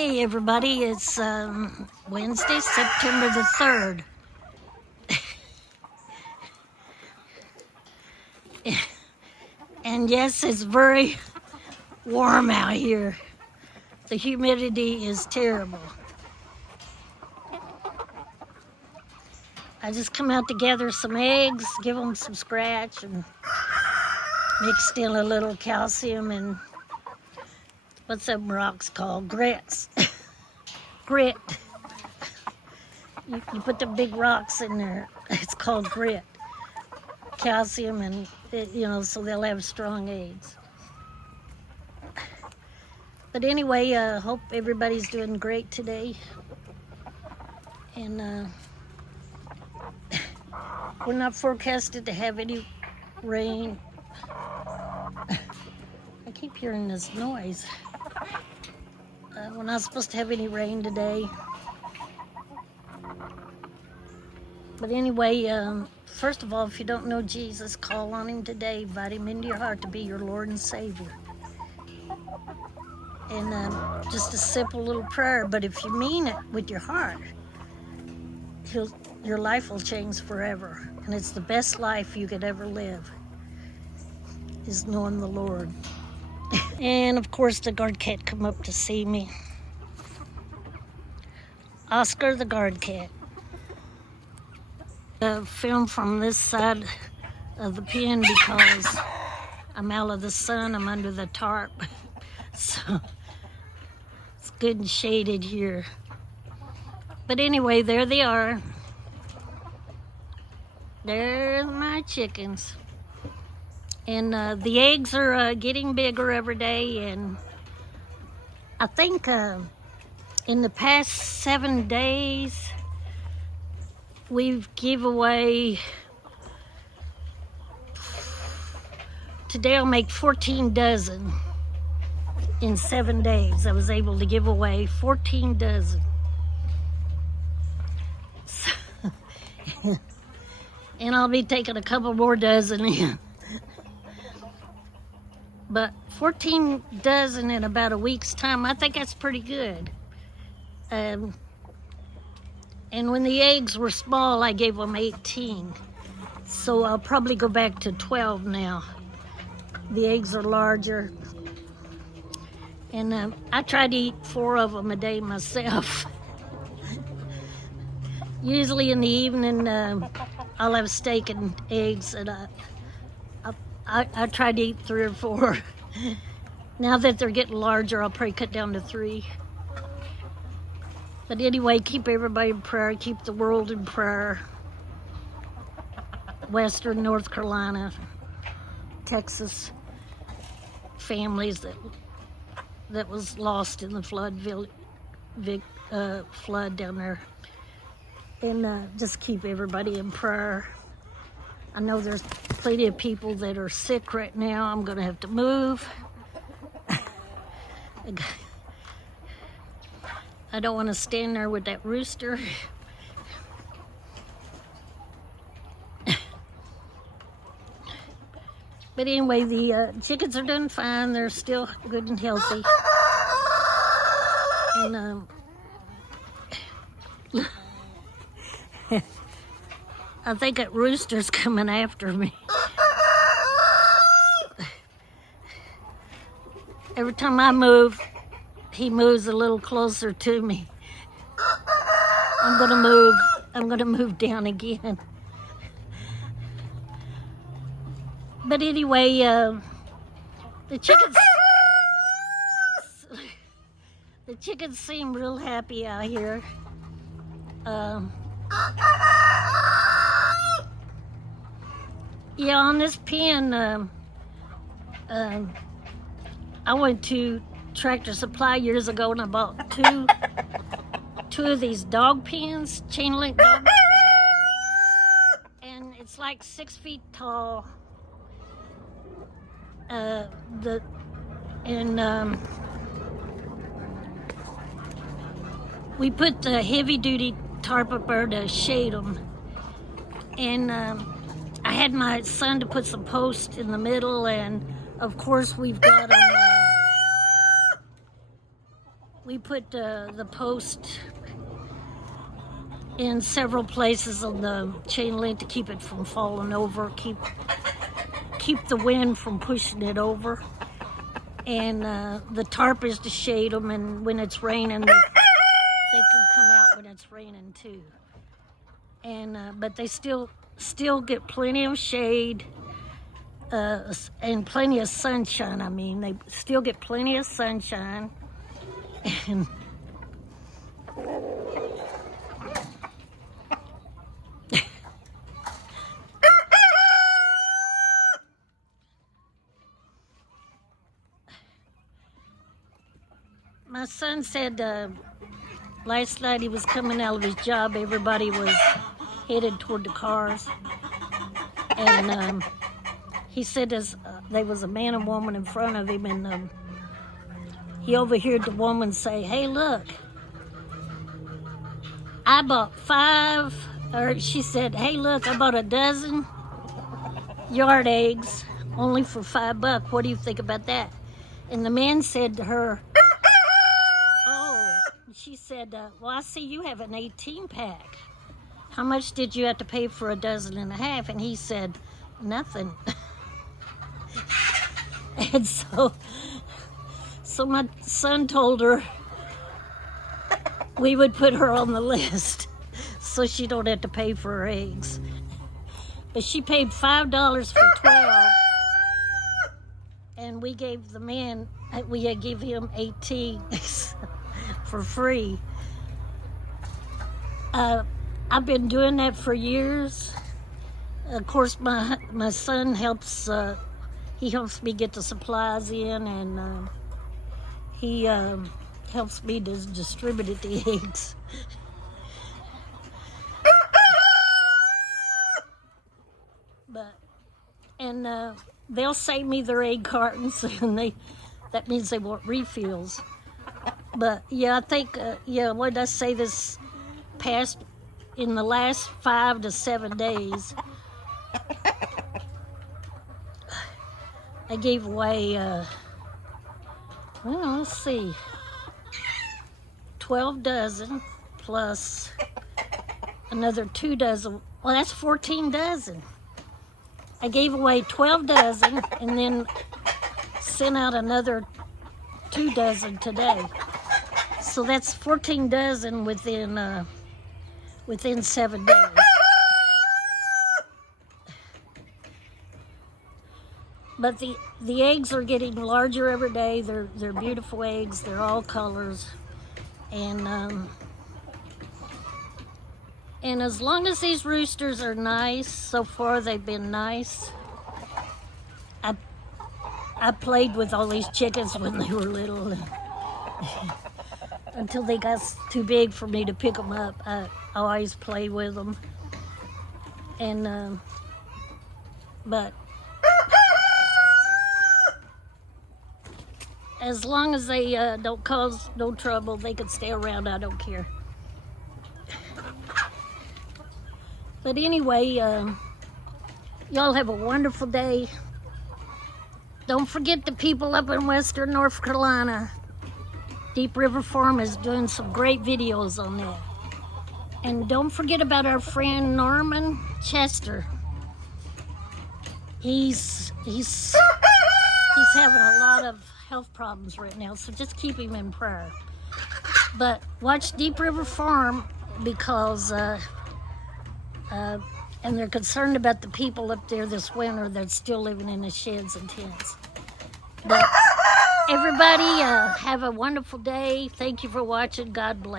Hey everybody, it's Wednesday, September the 3rd. And yes, it's very warm out here. The humidity is terrible. I just come out to gather some eggs, give them some scratch, and mixed in a little calcium and what's them rocks called? Grits. Grit. You put the big rocks in there. It's called grit. Calcium and, so they'll have strong eggs. But anyway, hope everybody's doing great today. And we're not forecasted to have any rain. I keep hearing this noise. We're not supposed to have any rain today. But anyway, first of all, if you don't know Jesus, call on him today. Invite him into your heart to be your Lord and Savior. And just a simple little prayer, but if you mean it with your heart, your life will change forever. And it's the best life you could ever live, is knowing the Lord. And of course, the guard cat come up to see me. Oscar the guard cat. Film from this side of the pen because I'm out of the sun. I'm under the tarp. So it's good and shaded here. But anyway, there they are. There's my chickens. And the eggs are getting bigger every day. And I think in the past 7 days, we've give away, today I'll make 14 dozen. In 7 days, I was able to give away 14 dozen. So, and I'll be taking a couple more dozen in. But 14 dozen in about a week's time, I think that's pretty good. And when the eggs were small, I gave them 18. So I'll probably go back to 12 now. The eggs are larger. And I try to eat 4 of them a day myself. Usually in the evening, I'll have steak and eggs, and I try to eat 3 or 4. Now that they're getting larger, I'll probably cut down to 3. But anyway, keep everybody in prayer. Keep the world in prayer. Western North Carolina, Texas families that was lost in the flood flood down there. And just keep everybody in prayer. I know there's plenty of people that are sick right now. I'm going to have to move. I don't want to stand there with that rooster. But anyway, the chickens are doing fine. They're still good and healthy. And I think that rooster's coming after me. Every time I move, he moves a little closer to me. I'm gonna move down again. But anyway, the chickens seem real happy out here. Yeah, on this pen, I went to Tractor Supply years ago and I bought two of these dog pens, chain link dog. And it's like 6 feet tall. We put the heavy-duty tarp up there to shade them. And I had my son to put some posts in the middle, and of course we've got them we put the post in several places on the chain link to keep it from falling over, keep the wind from pushing it over. And the tarp is to shade them, and when it's raining, they can come out when it's raining too. And but they still get plenty of shade and plenty of sunshine. I mean, they still get plenty of sunshine. And my son said last night he was coming out of his job, everybody was headed toward the cars. And he said there was a man and woman in front of him, and he overheard the woman say, "Hey, look, I bought 5," or she said, "Hey, look, I bought a dozen yard eggs only for $5. What do you think about that?" And the man said to her, "Oh," she said, "Well, I see you have an 18-pack. How much did you have to pay for a dozen and a half?" And he said, "Nothing." And so my son told her we would put her on the list so she don't have to pay for her eggs. But she paid $5 for 12, and we gave the man, we gave him 18 for free. I've been doing that for years. Of course, my son helps. He helps me get the supplies in, and he helps me to distribute the eggs. And they'll save me their egg cartons, and that means they want refills. But yeah, I think what did I say, this past, in the last 5 to 7 days, I gave away, well, let's see, 12 dozen plus another 2 dozen. Well, that's 14 dozen. I gave away 12 dozen and then sent out another 2 dozen today. So that's 14 dozen within 7 days. But the eggs are getting larger every day. They're beautiful eggs. They're all colors, and as long as these roosters are nice, so far they've been nice. I played with all these chickens when they were little, until they got too big for me to pick them up. I always play with them, and but as long as they don't cause no trouble, they can stay around. I don't care. But anyway, y'all have a wonderful day. Don't forget the people up in Western North Carolina. Deep River Farm is doing some great videos on that. And don't forget about our friend Norman Chester. He's having a lot of health problems right now, so just keep him in prayer. But watch Deep River Farm, because and they're concerned about the people up there this winter that's still living in the sheds and tents. But everybody, have a wonderful day. Thank you for watching. God bless.